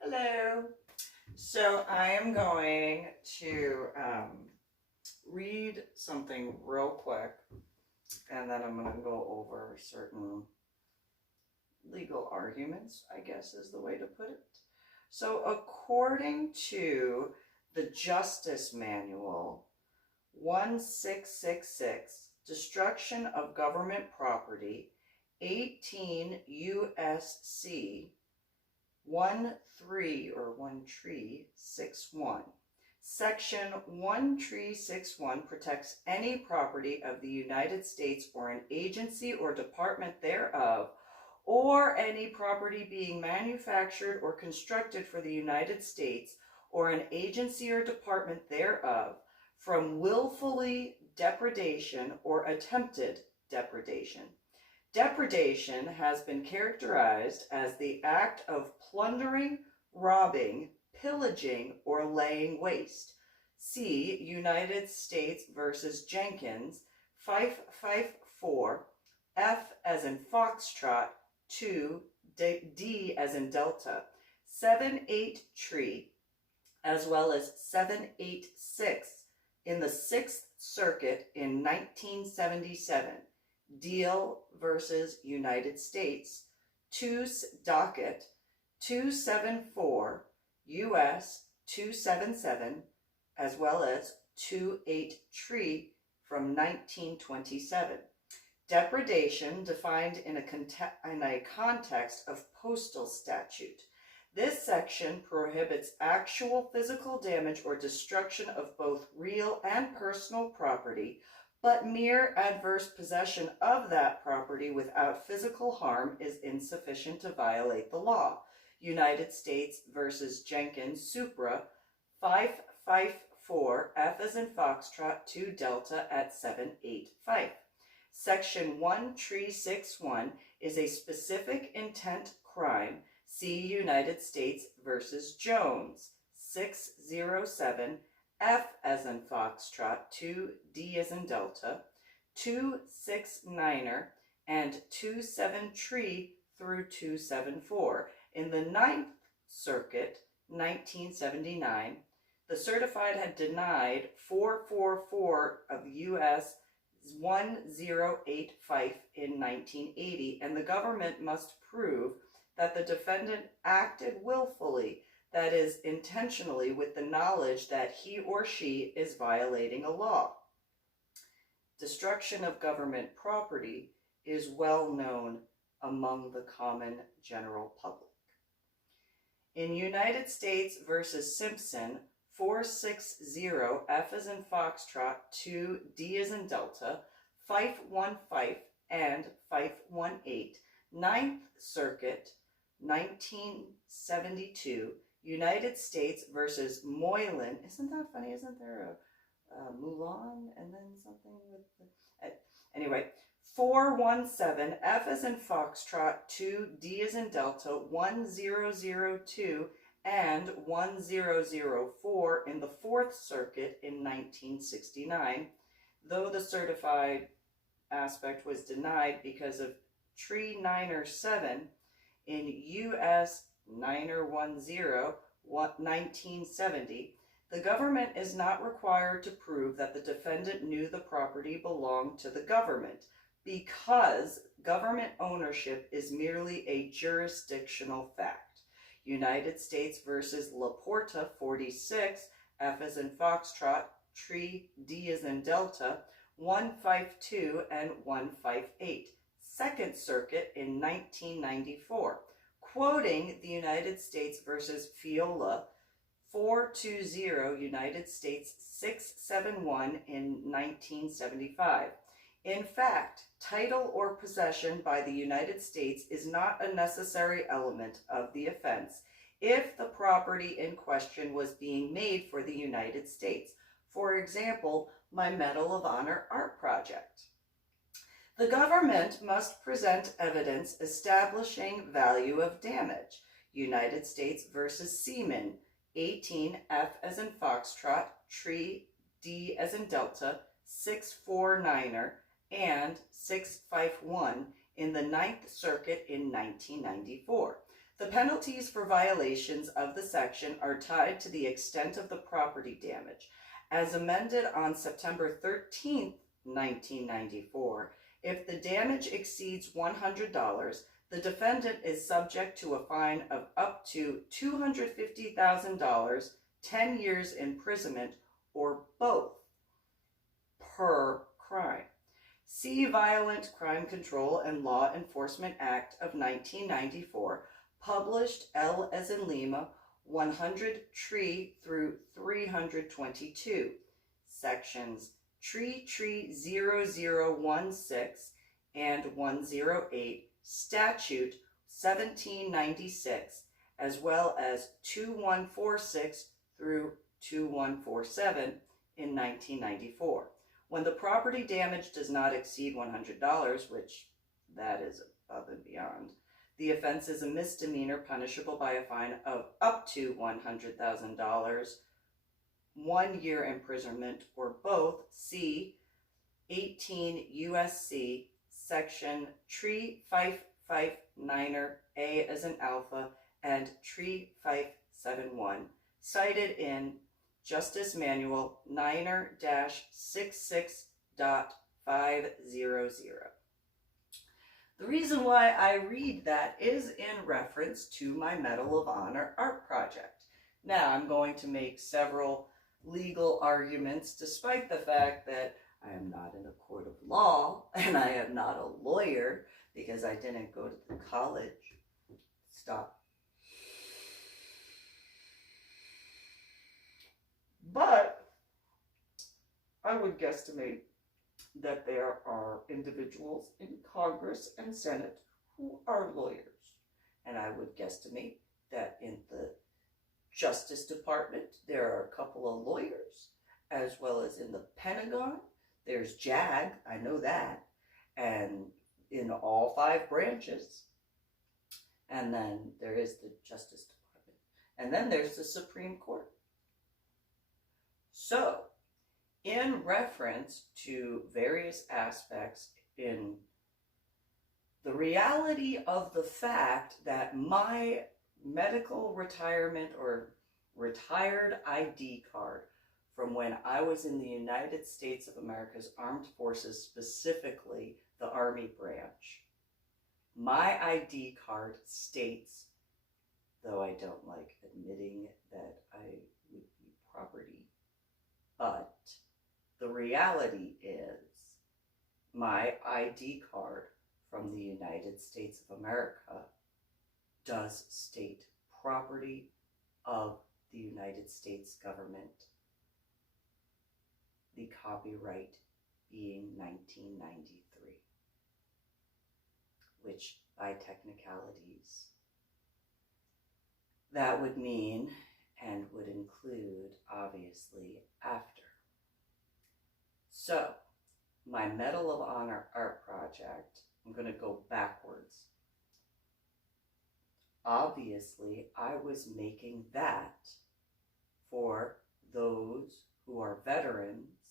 Hello. So I am going to read something real quick, and then I'm going to go over certain legal arguments, I guess is the way to put it. So according to the Justice Manual 1666, Destruction of Government Property, 18 U.S.C. 1361. Section 1361 protects any property of the United States or an agency or department thereof, or any property being manufactured or constructed for the United States or an agency or department thereof, from willfully depredation or attempted depredation. Depredation has been characterized as the act of plundering, robbing, pillaging, or laying waste. See United States versus Jenkins, 554, F as in Foxtrot, 2, D as in Delta, 7-8 Tree, as well as 786 in the Sixth Circuit in 1977. Deal versus United States, 2 Docket 274 U.S. 277, as well as 2-8 Tree from 1927. Depredation defined in a context of postal statute. This section prohibits actual physical damage or destruction of both real and personal property, but mere adverse possession of that property without physical harm is insufficient to violate the law. United States versus Jenkins, Supra, 554, F as in Foxtrot, 2 Delta at 785. Section 1361 is a specific intent crime. See United States versus Jones, 607, F as in Foxtrot, 2 D as in Delta, 269er, and 27 Tree through 274. In the Ninth Circuit, 1979, the certified had denied 444 of U.S. 1085 in 1980, and the government must prove that the defendant acted willfully, that is, intentionally, with the knowledge that he or she is violating a law. Destruction of government property is well known among the common general public. In United States versus Simpson, 460, F as in Foxtrot, 2 D as in Delta, 515 and 518, Ninth Circuit, 1972, United States versus MeeLing. Isn't that funny? Isn't there a Mulan and then something with the... Anyway, 417, F as in Foxtrot, 2 D as in Delta, 1002 and 1004 in the Fourth Circuit in 1969, though the certified aspect was denied because of Tree 907 in U.S. 910, 1970, the government is not required to prove that the defendant knew the property belonged to the government, because government ownership is merely a jurisdictional fact. United States versus Laporta, 46, F as in Foxtrot, Tree, D as in Delta, 152 and 158, Second Circuit in 1994. Quoting the United States versus Fiola, 420, United States 671 in 1975. In fact, title or possession by the United States is not a necessary element of the offense if the property in question was being made for the United States. For example, my Medal of Honor art project. The government must present evidence establishing value of damage. United States versus Seaman, 18, F as in Foxtrot, Tree, D as in Delta, 649er, and 651 in the Ninth Circuit in 1994. The penalties for violations of the section are tied to the extent of the property damage. As amended on September 13th, 1994, if the damage exceeds $100, the defendant is subject to a fine of up to $250,000, 10 years imprisonment, or both, per crime. See Violent Crime Control and Law Enforcement Act of 1994, published L as in Lima, 100 Tree through 322, sections Tree 0016 and 108, Statute 1796, as well as 2146 through 2147 in 1994. When the property damage does not exceed $100, which that is above and beyond, the offense is a misdemeanor punishable by a fine of up to $100,000, 1 year imprisonment, or both. See 18 USC section Tree 559er A as in Alpha and Tree 571, cited in Justice Manual 9-66.500. The reason why I read that is in reference to my Medal of Honor art project. Now, I'm going to make several legal arguments, despite the fact that I am not in a court of law and I am not a lawyer because I didn't go to the college. Stop. But I would guesstimate that there are individuals in Congress and Senate who are lawyers. And I would guesstimate that in the Justice Department, there are a couple of lawyers, as well as in the Pentagon. There's JAG, I know that, and in all 5 branches. And then there is the Justice Department. And then there's the Supreme Court. So, in reference to various aspects in the reality of the fact that my medical retirement or retired ID card from when I was in the United States of America's Armed Forces, specifically the Army branch, my ID card states, though I don't like admitting that I would be property, but the reality is my ID card from the United States of America does state property of the United States government, the copyright being 1993, which by technicalities, that would mean and would include, obviously, after. So, my Medal of Honor art project, I'm going to go backwards. Obviously, I was making that for those who are veterans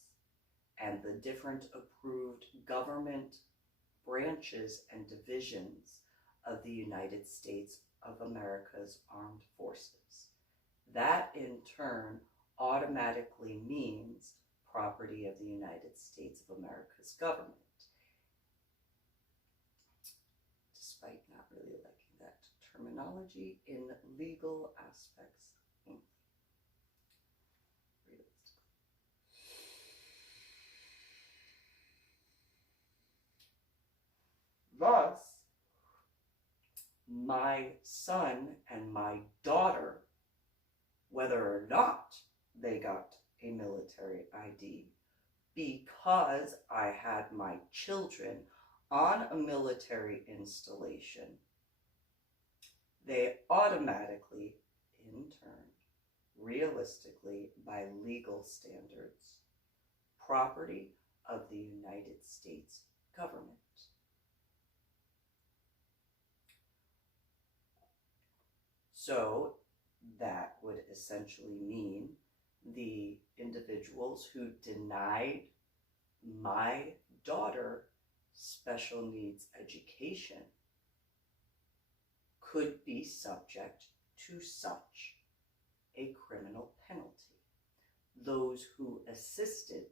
and the different approved government branches and divisions of the United States of America's Armed Forces. That in turn automatically means property of the United States of America's government, despite not really liking that terminology in legal aspects only. Thus, my son and my daughter, whether or not they got a military ID, because I had my children on a military installation, they automatically, in turn, realistically, by legal standards, property of the United States government. So that would essentially mean the individuals who denied my daughter special needs education could be subject to such a criminal penalty. Those who assisted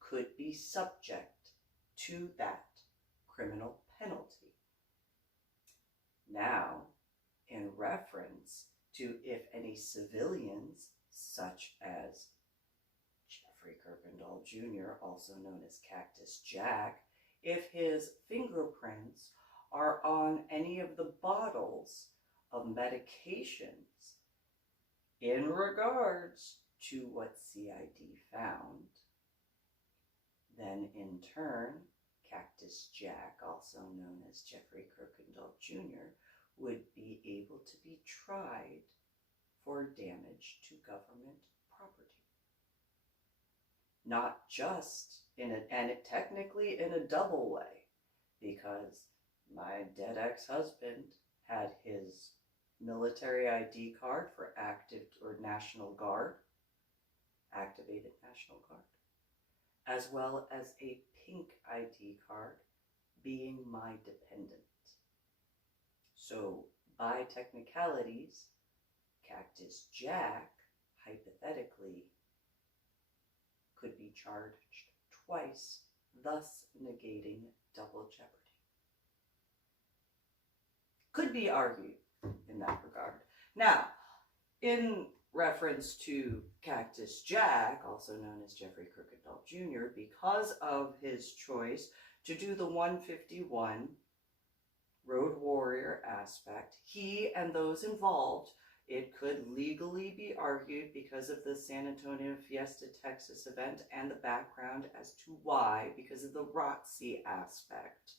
could be subject to that criminal penalty. Now, in reference to if any civilians, such as Jeffrey Kirkendall Jr., also known as Cactus Jack, if his fingerprints are on any of the bottles of medications in regards to what CID found, then in turn, Cactus Jack, also known as Jeffrey Kirkendall Jr., would be able to be tried for damage to government property. Not just technically in a double way, because my dead ex-husband had his military ID card for active or National Guard, activated National Guard, as well as a pink ID card being my dependent. So by technicalities, Cactus Jack, hypothetically, could be charged twice, thus negating double jeopardy. Could be argued in that regard. Now, in reference to Cactus Jack, also known as Jeffrey Kirkendall Jr., because of his choice to do the 151 Road Warrior aspect, he and those involved, it could legally be argued because of the San Antonio Fiesta, Texas event and the background as to why, because of the ROTC aspect.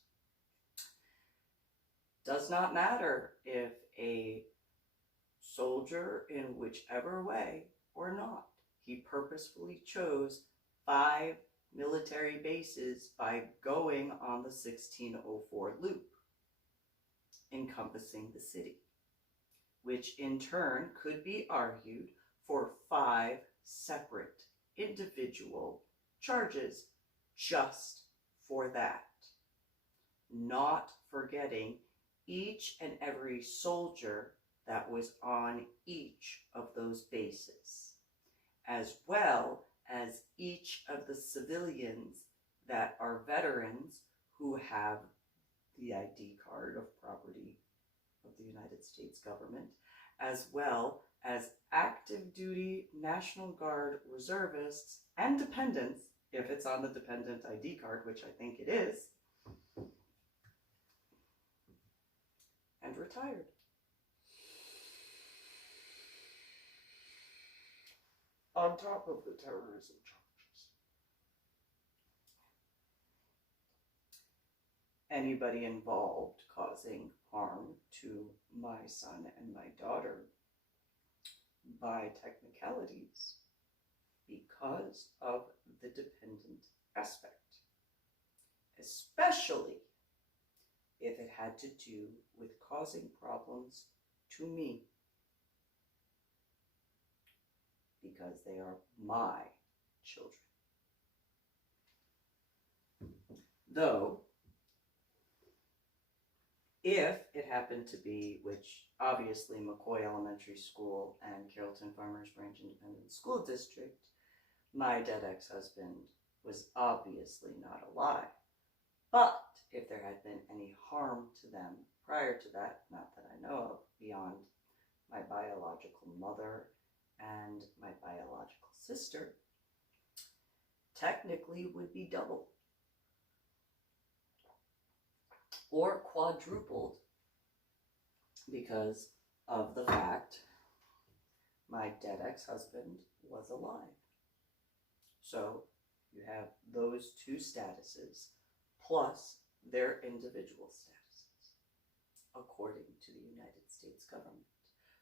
Does not matter if a soldier in whichever way or not, he purposefully chose 5 military bases by going on the 1604 loop, encompassing the city, which in turn could be argued for 5 separate individual charges just for that, not forgetting each and every soldier that was on each of those bases, as well as each of the civilians that are veterans who have the ID card of property of the United States government, as well as active duty National Guard reservists and dependents, if it's on the dependent ID card, which I think it is, and retired. On top of the terrorism charges. Anybody involved causing harm to my son and my daughter by technicalities because of the dependent aspect, especially if it had to do with causing problems to me, because they are my children. Though, if it happened to be, which obviously McCoy Elementary School and Carrollton Farmers Branch Independent School District, my dead ex-husband was obviously not alive. But if there had been any harm to them prior to that, not that I know of, beyond my biological mother and my biological sister, technically would be doubled or quadrupled because of the fact my dead ex-husband was alive. So you have those 2 statuses plus their individual statuses according to the United States government.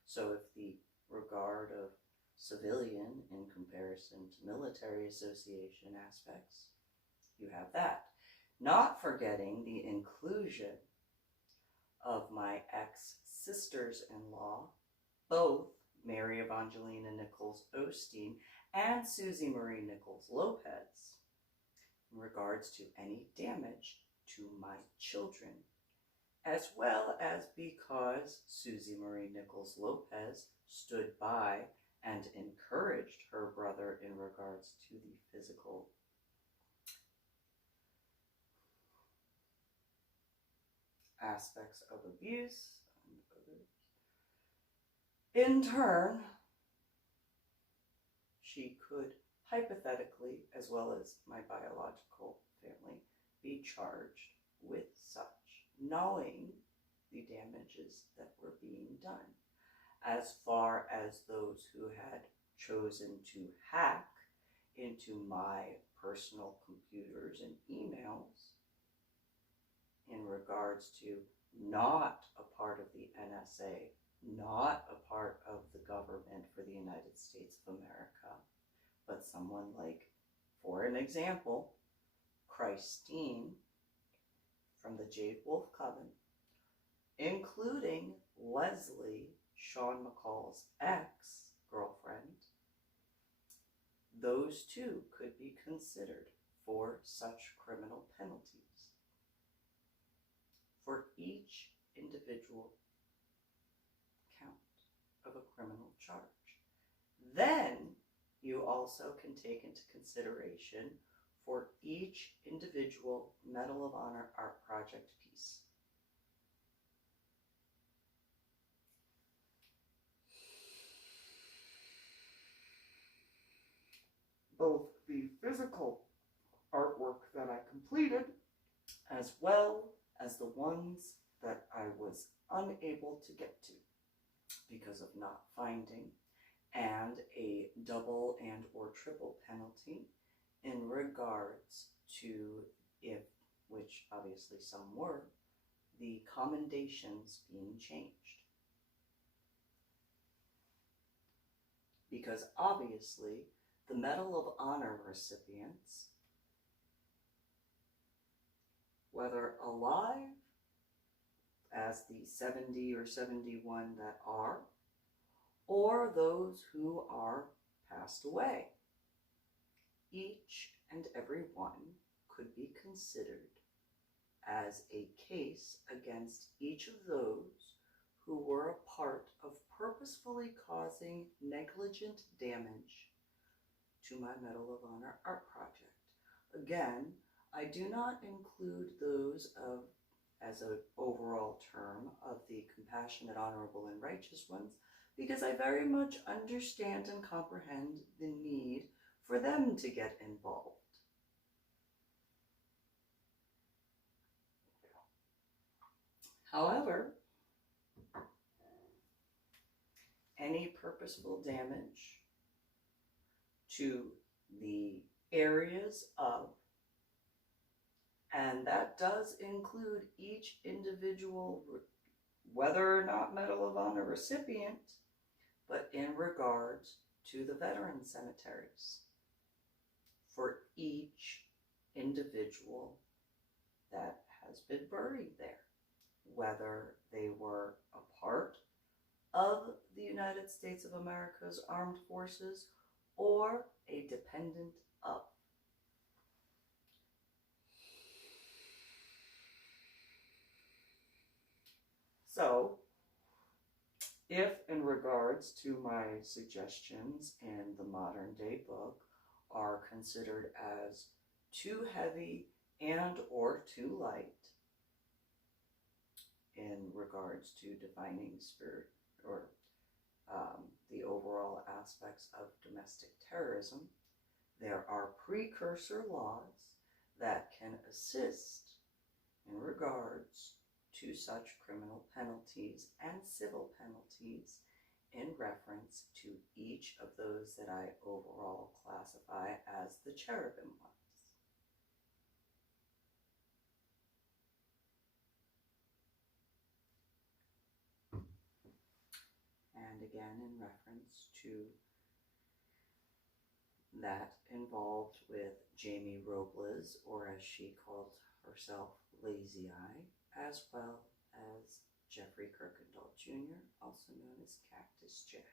So if the regard of civilian in comparison to military association aspects, you have that. Not forgetting the inclusion of my ex-sisters-in-law, both Mary Evangelina Nichols Osteen and Susie Marie Nichols Lopez, in regards to any damage to my children as well as because Susie Marie Nichols Lopez stood by and encouraged her brother in regards to the physical aspects of abuse and others. In turn, she could hypothetically, as well as my biological family, be charged with such, knowing the damages that were being done. As far as those who had chosen to hack into my personal computers and emails in regards to not a part of the NSA, not a part of the government for the United States of America, but someone like, for an example, Christine from the Jade Wolf Coven, including Leslie, Sean McCall's ex-girlfriend, those two could be considered for such criminal penalties for each individual count of a criminal charge. Then you also can take into consideration for each individual Medal of Honor art project piece. Both the physical artwork that I completed, as well as the ones that I was unable to get to because of not finding, and a double and or triple penalty in regards to, if, which obviously some were, the commendations being changed. Because obviously the Medal of Honor recipients, whether alive, as the 70 or 71 that are, or those who are passed away, each and every one could be considered as a case against each of those who were a part of purposefully causing negligent damage to my Medal of Honor art project. Again, I do not include those of, as an overall term, of the compassionate, honorable, and righteous ones, because I very much understand and comprehend the need for them to get involved. However, any purposeful damage to the areas of, and that does include each individual, whether or not Medal of Honor recipient, but in regards to the veteran cemeteries, for each individual that has been buried there, whether they were a part of the United States of America's armed forces or a dependent of. So, if in regards to my suggestions in the modern day book are considered as too heavy and or too light in regards to defining spirit or the overall aspects of domestic terrorism, there are precursor laws that can assist in regards to such criminal penalties and civil penalties in reference to each of those that I overall classify as the cherubim ones. And again, in reference to that involved with Jamie Robles, or as she called herself, Lazy Eye, as well as Jeffrey Kirkendall Jr., also known as Cactus Jack.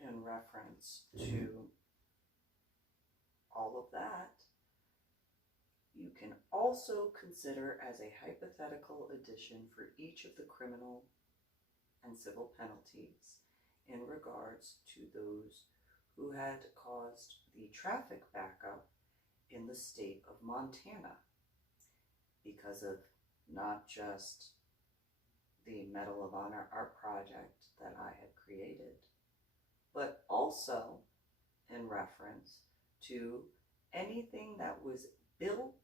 in reference to all of that, you can also consider as a hypothetical addition for each of the criminal and civil penalties in regards to those who had caused the traffic backup in the state of Montana because of not just the Medal of Honor art project that I had created, but also in reference to anything that was built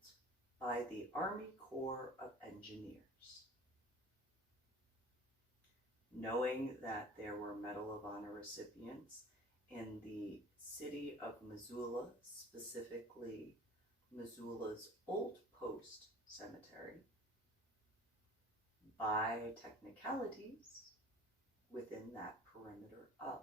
by the Army Corps of Engineers. Knowing that there were Medal of Honor recipients in the city of Missoula, specifically Missoula's Old Post Cemetery, by technicalities within that perimeter of.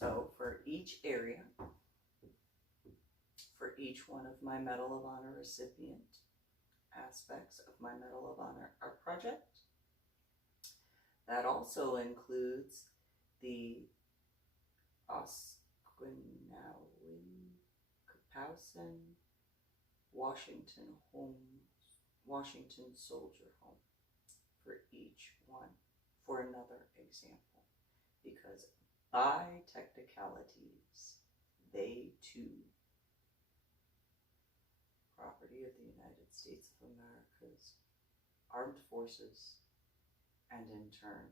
So for each area, for each one of my Medal of Honor recipient aspects of my Medal of Honor art project, that also includes the Osquinawin, Kapowsin, Washington Soldier Home for each one, for another example, because by technicalities, they too, property of the United States of America's armed forces, and in turn,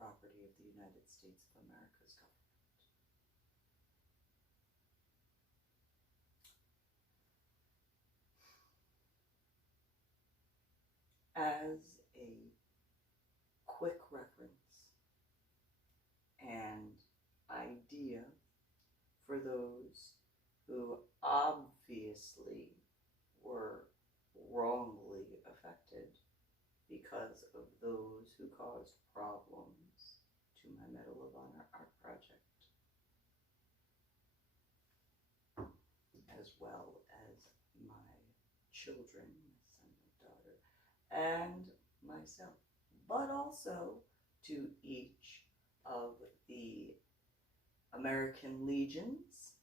property of the United States of America's government. As a quick reference and idea for those who obviously were wrongly affected because of those who caused problems to my Medal of Honor art project, as well as my children, my son, my daughter, and myself, but also to each of the American Legions,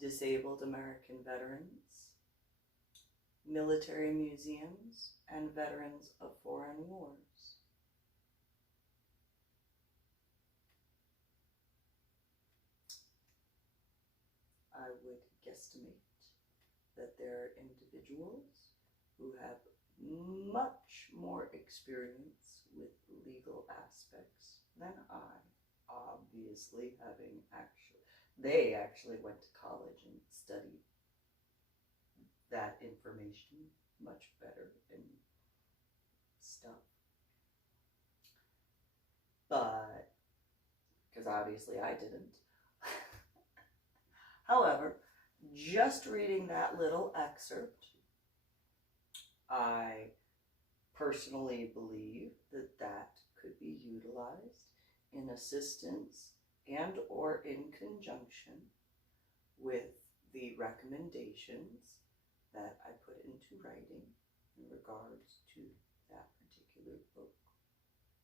disabled American veterans, military museums, and veterans of foreign wars. I would guesstimate that there are individuals who have much more experience with legal aspects than I, obviously they actually went to college and studied that information much better and stuff. But, because obviously I didn't. However, just reading that little excerpt, I personally believe that that could be utilized in assistance and or in conjunction with the recommendations that I put into writing in regards to that particular book,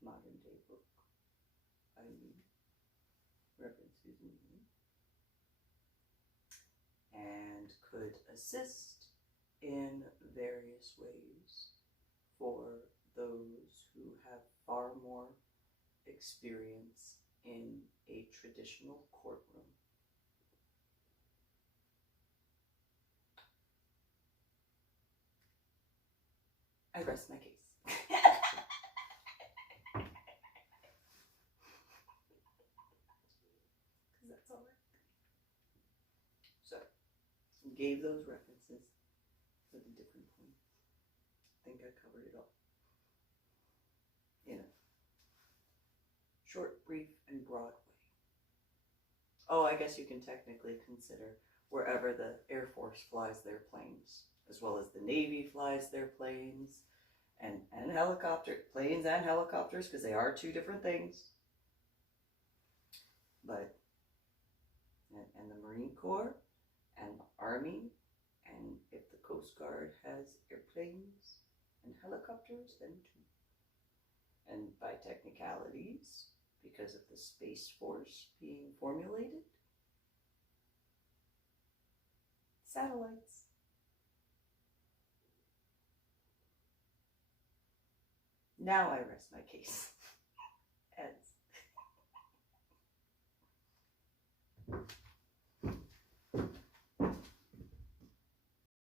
modern day book by Reverend Susan MeeLing, and could assist in various ways for those who have far more experience in a traditional courtroom. I rest my case. Because that's all right. So, gave those references for the different points. I think I covered it all. In a short, brief, and broad way. Oh, I guess you can technically consider wherever the Air Force flies their planes, as well as the Navy flies their planes, and helicopter, planes and helicopters, because they are two different things. But, and the Marine Corps and the Army, and if the Coast Guard has airplanes and helicopters, then too. And by technicalities, because of the Space Force being formulated, satellites. Now I rest my case. Eds.